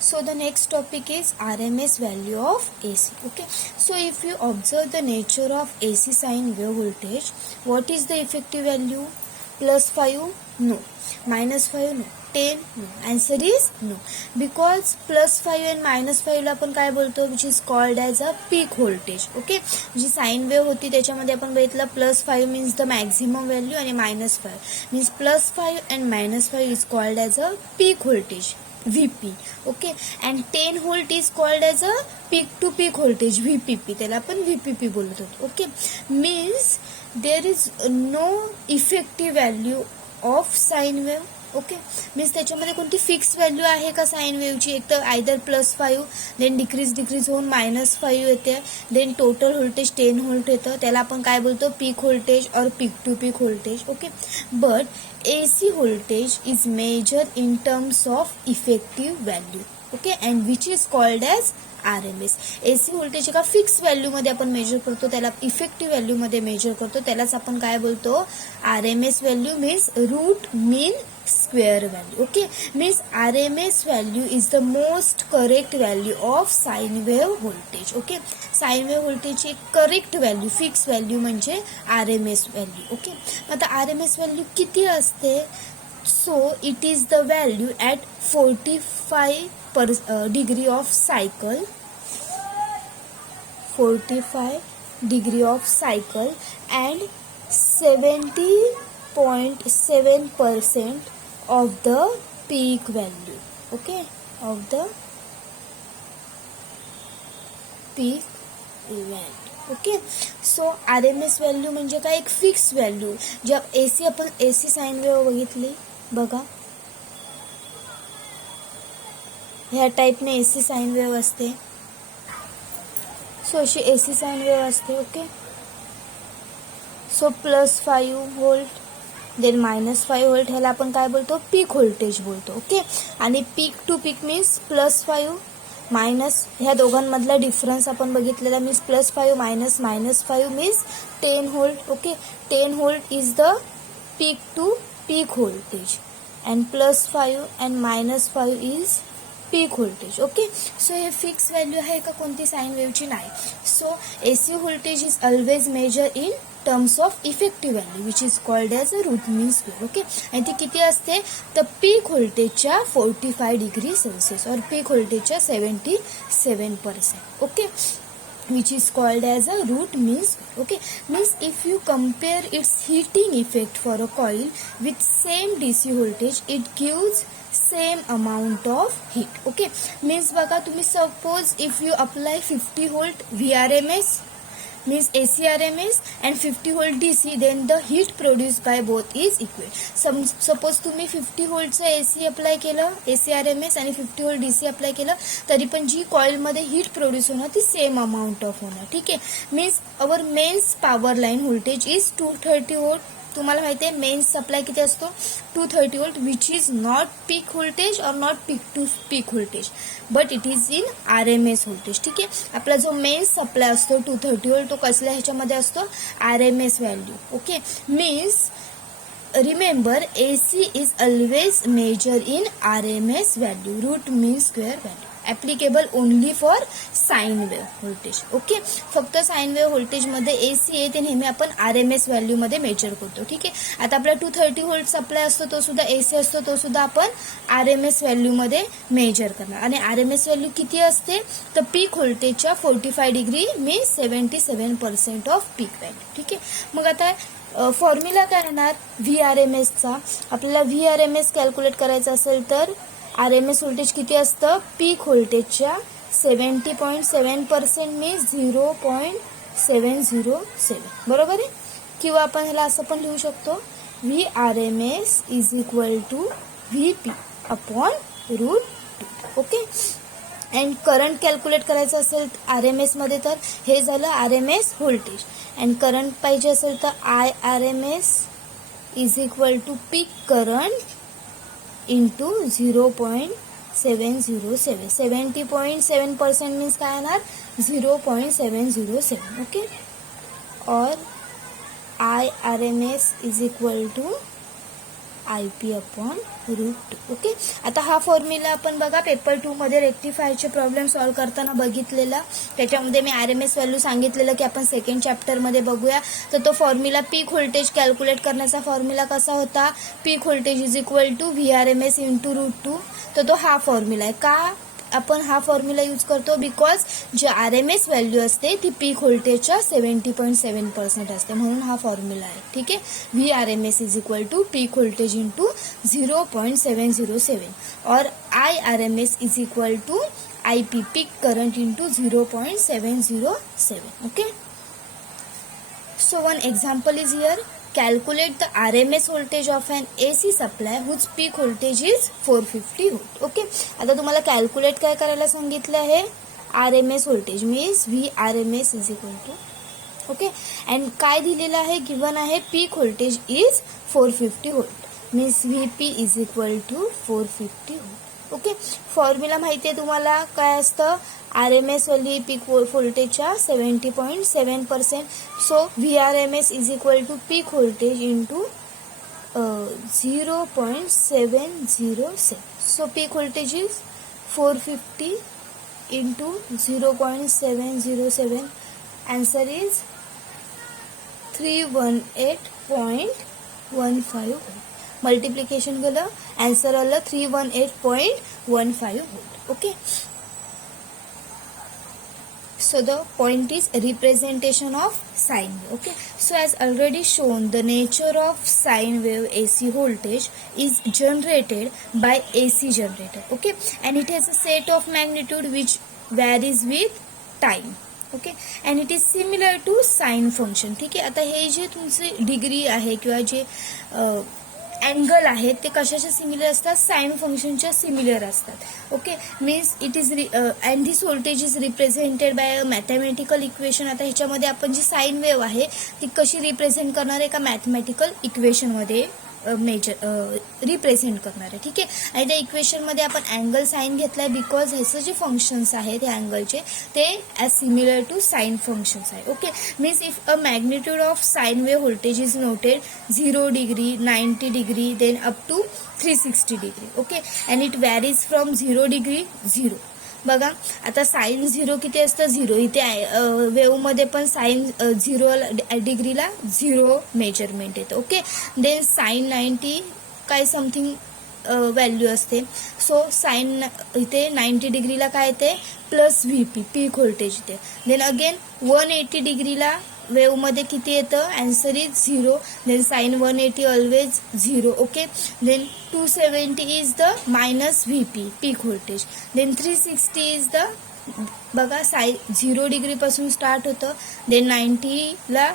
So the next topic is RMS value of AC. Okay. So if you observe the nature of AC sine wave voltage, what is the effective value? +5? No. -5? No. 10? No. Answer is no. Because +5 and -5 ला आपण काय बोलतो, which is called as a peak voltage. Okay. जी sine wave होती त्याच्यामध्ये आपण बघितलं +5 means the maximum value आणि -5 means +5 and -5 is called as a peak voltage. VP. Okay. And 10 volt is called as a peak to peak voltage, VPP. त्याला आपण VPP बोलत होतो. Okay. Means there is no effective value of sine wave. Okay. Means त्याच्यामध्ये कोणती fix value आहे का sign वेव्हची? एक तर आयदर +5 देन डिक्रीज होऊन -5 येते, देन टोटल व्होल्टेज 10 व्होल्ट येतं, त्याला आपण काय बोलतो, peak voltage or peak to peak voltage. Okay. But AC voltage is measure in terms of effective value. Okay. And which is called as RMS. AC voltage एका fix value मध्ये आपण major करतो, त्याला इफेक्टिव्ह व्हॅल्यू मध्ये major करतो, त्यालाच आपण काय बोलतो, RMS value means root mean square value. Okay. Means RMS value is the most correct value of sine wave voltage. Okay. Sine wave व्होल्टेजची करेक्ट व्हॅल्यू, फिक्स व्हॅल्यू म्हणजे RMS व्हॅल्यू. ओके. आता RMS value किती असते? So it is the value at 45 degree of cycle, 45 degree of cycle and 70.7% of the peak value. Okay, of the peak event. Okay. So RMS value म्हणजे काय, एक fix value. जब AC आपण AC sine wave बघितली बघा, ह्या टाईपने AC sine wave असते. सो अशी AC साइन वेव्ह असते. Okay. So +5 volt then -5 volt, ह्याला आपण काय बोलतो, पीक व्होल्टेज बोलतो. ओके. आणि peak to peak means +5 minus, ह्या दोघांमधला डिफरन्स आपण बघितलेला means +5 minus -5 means 10 volt. Okay. 10 volt is the peak to peak voltage and +5 and -5 is peak voltage. Okay. So हे फिक्स व्हॅल्यू आहे का कोणती साइन वेव्हची? नाही. So AC voltage is always measure in terms of effective value which is called as a root mean square. Okay. आणि ती किती असते, तर पीक व्होल्टेजच्या 45 डिग्री सेल्सिअस और पीक व्होल्टेजच्या 77%. Okay. which is called as a root mean square. Okay. Means if you compare its heating effect for a coil with same DC voltage, it gives same amount of heat. Okay. Means बघा तुम्ही suppose if you apply 50 volt VRMS means AC RMS and 50 volt DC, then the heat produced by both is equal. Suppose तुम्ही 50 व्होल्टचं AC apply केलं, AC RMS आणि 50 volt DC apply केलं, तरी पण जी कॉइल मध्ये हीट प्रोड्यूस होणार ती सेम अमाउंट ऑफ होणार. ठीक आहे. Means our mains power line voltage is 230 volt. तुम्हाला माहिती आहे मेन्स सप्लाय किती असतो, 230 volt, which is not peak voltage or not peak to peak voltage, but it is in RMS voltage. ठीक आहे. आपला जो मेन्स सप्लाय असतो 230 वोल्ट तो कसल्या ह्याच्यामध्ये असतो, RMS value. Okay. Means remember AC is always measure in RMS value, root mean square value. Applicable only for sine wave voltage. Okay. फक्त साइन वेव्ह व्होल्टेज मध्ये AC आहे ते नेहमी आपण RMS व्हॅल्यू मध्ये मेजर करतो. ठीक आहे. आता आपला 230 व्होल्ट सप्लाय असतो तो सुद्धा AC असतो, तो सुद्धा आपण RMS व्हॅल्यू मध्ये मेजर करणार. आणि RMS व्हॅल्यू किती असते, तर पीक व्होल्टेजच्या 45 degree means 77% off peak value. ठीक आहे. मग आता फॉर्म्युला काय राहणार VRMSचा. आपल्याला VRMS कॅल्क्युलेट करायचं असेल तर RMS व्होल्टेज किती असतं, पीक व्होल्टेजच्या 70.7% मीन्स 0.707. बरोबर आहे. किंवा आपण ह्याला असं पण लिहू शकतो, VRMS is equal to VP upon root 2. Okay. And current calculate करायचं असेल RMS मध्ये तर हे झालं RMS व्होल्टेज. अँड करंट पाहिजे असेल तर IRMS is equal to peak current into 0.707. 70.7% means काय येणार, 0.707. ओके. और IRMS is equal to I P upon root 2. Okay, आता हा फॉर्म्युला आपण बघा पेपर 2 मध्ये रेक्टिफायरचे प्रॉब्लेम सॉल्व्ह करताना बघितलेला. त्याच्यामध्ये मी RMS व्हॅल्यू सांगितलेलं की आपण सेकंड चॅप्टरमध्ये बघूया. तर तो फॉर्म्युला पीक व्होल्टेज कॅल्क्युलेट करण्याचा फॉर्म्युला कसा होता, peak voltage is equal to VRMS into root 2. तर तो हा फॉर्म्युला आहे. का आपण हा फॉर्म्युला यूज करतो, बिकॉज जे RMS व्हॅल्यू असते ती पीक व्होल्टेजच्या 70.7% असते, म्हणून हा फॉर्म्युला आहे. ठीक आहे, VRMS is equal to peak voltage into 0.707 और IRMS is equal to IP peak current into 0.707. Okay, so one example is here. Calculate the RMS voltage of an AC supply whose peak voltage is 450 volt. Okay, आता तुम्हाला calculate काय करायला सांगितलं आहे, RMS voltage means VRMS is equal to. Okay, and काय दिलेलं आहे, given आहे peak voltage is 450 volt means VP is equal to 450 volt. Okay, formula माहिती आहे तुम्हाला काय असतं, RMS व्हॅल्यू पीक व्होल्टेजच्या 70.7%. So VRMS is equal to peak voltage into 0.707. So peak voltage is 450 into 0.707. Answer is 318.15. Multiplication केलं, answer आलं 318.15 volt. Okay, so the point is representation of sine wave. Okay, so as already shown, the nature of sine wave AC voltage is generated by AC generator. Okay, and it has a set of magnitude which varies with time. Okay, and it is similar to sine function. ठीक आहे, आता हे जे तुमचे degree आहे किंवा जे angle आहेत ते कशाच्या सिमिलर असतात, साइन फंक्शनच्या सिमिलर असतात. Okay, means it is and this voltage is represented by a mathematical equation. आता ह्याच्यामध्ये आपण जी साइन वेव्ह आहे ती कशी रिप्रेझेंट करणार आहे, का मॅथमॅटिकल इक्वेशनमध्ये रिप्रेझेंट करणार आहे. ठीक आहे, आणि त्या इक्वेशनमध्ये आपण अँगल साइन घेतलाय बिकॉज ह्याचं जे फंक्शन्स आहेत त्या अँगलचे ते as similar to sine functions आहे. Okay, means if a magnitude of sine wave voltage is noted 0 degree, 90 degree, then up to 360 degree. Okay, and it varies from 0 degree 0. बघा आता साइन 0 किती असतं, 0. इथे वेव्ह मध्ये पण साइन 0 डिग्रीला 0 measurement येतं. ओके, देन साइन 90 काय समथिंग व्हॅल्यू असते. सो साइन इथे 90 डिग्रीला काय येते, प्लस VP पीक व्होल्टेज येते. देन अगेन 180 डिग्रीला वेव्ह मध्ये किती येतं, answer is 0. Then sine 180 always 0. Okay, then 270 is the minus VP peak voltage. Then 360 is the, बघा साइन 0 डिग्री पासून स्टार्ट होतं. देन 90ला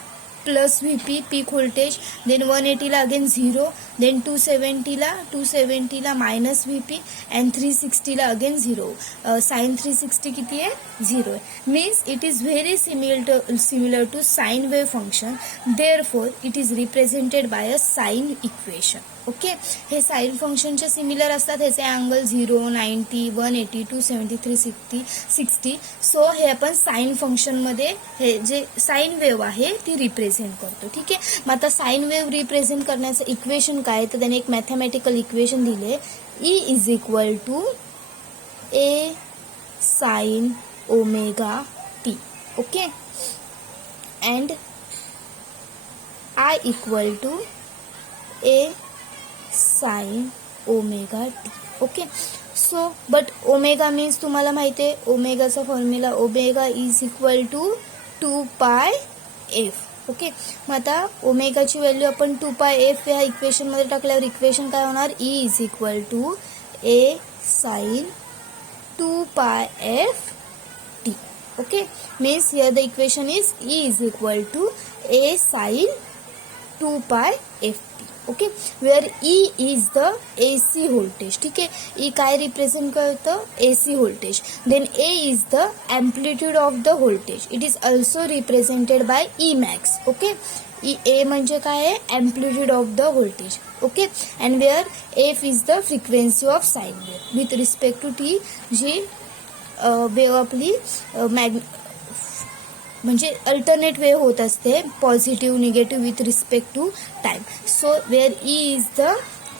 plus VP peak voltage. Then 180ला अगेन 0. देन 270ला मायनस VP अँड 360ला अगेन 0. साइन 360 किती आहे, 0 आहे. Means it is very similar to sine wave function, therefore it is represented by a sine equation. Okay, हे sine फंक्शनचे similar असतात, ह्याचे अँगल 0, 90, 180, 270, 360. सो हे आपण साइन फंक्शनमध्ये हे जे साइन वेव्ह आहे ती रिप्रेझेंट करतो. ठीक आहे, मग आता साइन वेव्ह रिप्रेझेंट करण्याचं इक्वेशन काय, तर त्याने एक मॅथमॅटिकल इक्वेशन दिले, E is equal to A sine omega t. Okay, and I equal to A sine omega t. Okay, so but omega means तुम्हाला माहिती आहे ओमेगाचा formula, omega is equal to 2πf. Okay, मग आता ओमेगाची value आपण 2πf या इक्वेशनमध्ये टाकल्यावर इक्वेशन काय होणार, E is equal to A sine 2πf t. Okay, means here the equation is E is equal to A sine 2πf t. Okay, where E is the AC voltage. ठीक आहे, E काय represent करतं, AC voltage. Then A is the amplitude of the voltage. It is also represented by E max. Okay, A म्हणजे काय आहे, amplitude of the voltage. Okay, and where F is the frequency of sine wave with respect to T, जी wave आपली म्हणजे alternate wave होत असते, positive negative with respect to time. So where E is the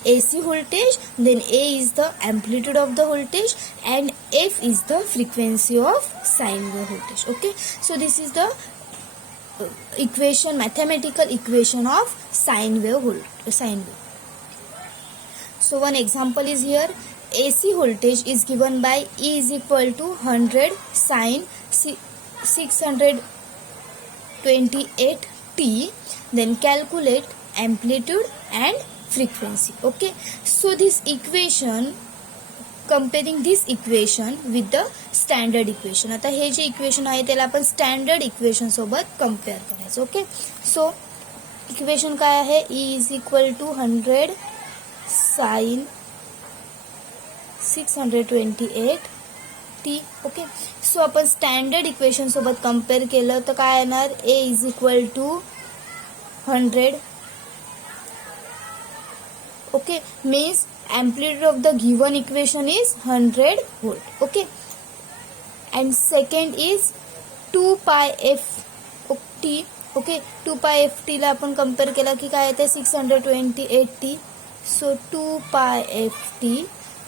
AC voltage, then A is the amplitude of the voltage, and F is the frequency of sine wave voltage. Okay, so this is the equation, mathematical equation of sine wave. So one example is here. AC voltage is given by E is equal to 100 sine 628 t. Then calculate amplitude and frequency. Okay, so this equation, comparing this equation with the standard equation. आता हे जे equation आहे त्याला आपण standard equation सोबत compare करायचं. Okay, so equation काय आहे? E is equal to 100 sine 628 T. Okay, so आपण स्टँडर्ड इक्वेशन सोबत कंपेअर केलं तर काय येणार? A is equal to 100. Okay, means amplitude of the given equation is 100 volt. Okay, and second is 2 pi f t. Okay, 2 pi f t ला आपण compare केला की काय येते? 628 t. So 2 pi f t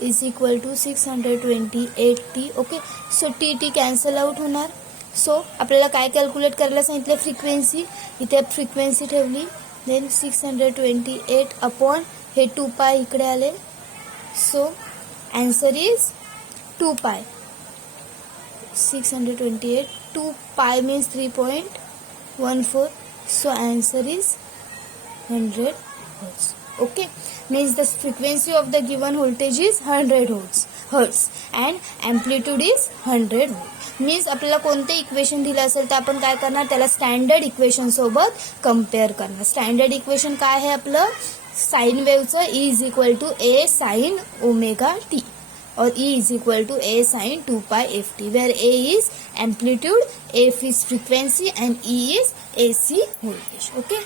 is equal to 628 t. Okay, so t cancel out होणार. So आपल्याला काय calculate करायला सांगितलं? फ्रिक्वेन्सी. इथे फ्रिक्वेन्सी ठेवली, देन 628 अपॉन हे 2 पाय इकडे आले. सो आन्सर इज 2 पाय. 628 2 पाय means 3.14. So answer is 100 hertz. Okay, means the frequency of the given voltage is 100 hertz and amplitude is 100 volt. Means आपल्याला कोणते इक्वेशन दिलं असेल तर आपण काय करणार? त्याला स्टँडर्ड इक्वेशन सोबत कंपेअर करणार. स्टँडर्ड इक्वेशन काय आहे आपलं? साइन वेवचं E is equal to A sine omega t or E is equal to A sine 2 pi f t, where A is amplitude, F is frequency and E is AC voltage. Okay.